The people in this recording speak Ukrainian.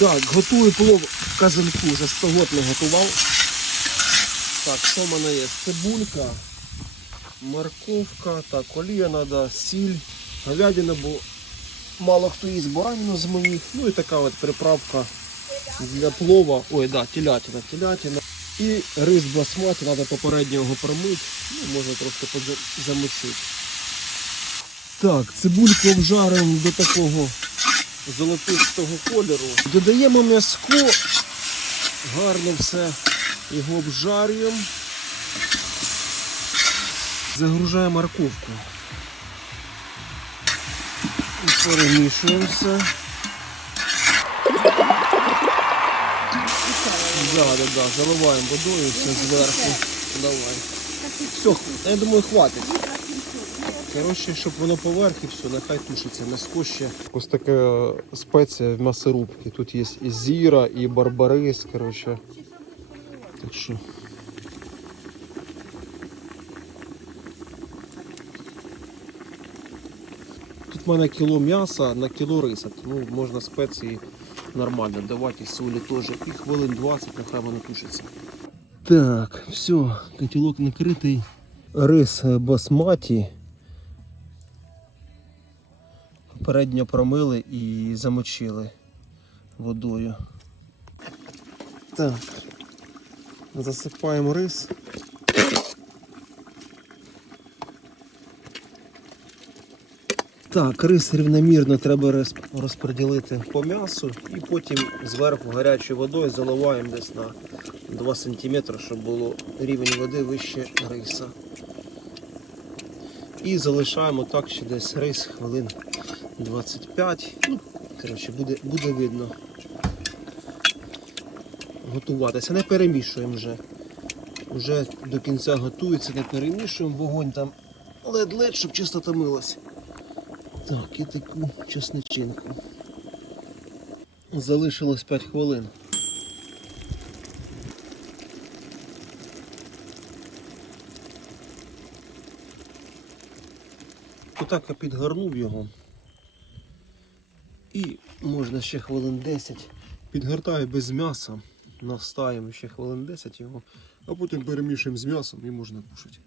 Так, готую плов в казанку, вже 100 год не готував. Так, що в мене є? Цибулька, морковка, так, олія треба, сіль, говядина, бо мало хто їсть баранину з моїх. Ну і така от приправка для плова. Ой, да, телятина, телятина. І рис басматі, треба попередньо його промити, ну, можна трошки замочити. Так, цибульку обжаримо до такого золотистого кольору. Додаємо м'язко, гарно все його обжарюємо. Загружаємо морковку. І перемішуємо все. Да, да, да, заливаємо водою все зверху. Давай. Все, я думаю, хватить. Коротше, щоб воно поверх і все, нехай тушиться м'яско ще. Ось така спеція в м'ясорубці. Тут є і зіра, і барбарис, коротше. Так що. Тут в мене кіло м'яса на кіло риса, тому можна спеції нормально давати, і солі теж. І хвилин 20, нехай воно тушиться. Так, все, котілок накритий. Рис басматі. Попередньо промили і замочили водою. Так. Засипаємо рис. Так, рис рівномірно треба розподілити по м'ясу і потім зверху гарячою водою заливаємо десь на 2 см, щоб було рівень води вище риса. І залишаємо так ще десь рис хвилин 25. Ну, коротше, буде, буде видно. Готуватися. Не перемішуємо вже. Вже до кінця готується, не перемішуємо, вогонь там лед-лед, щоб чисто томилось. Так, і таку чесничинку. Залишилось 5 хвилин. Отак я підгорнув його. І можна ще хвилин 10. Підгортаю без м'яса. Настаємо ще хвилин 10 його, а потім перемішуємо з м'ясом і можна кушати.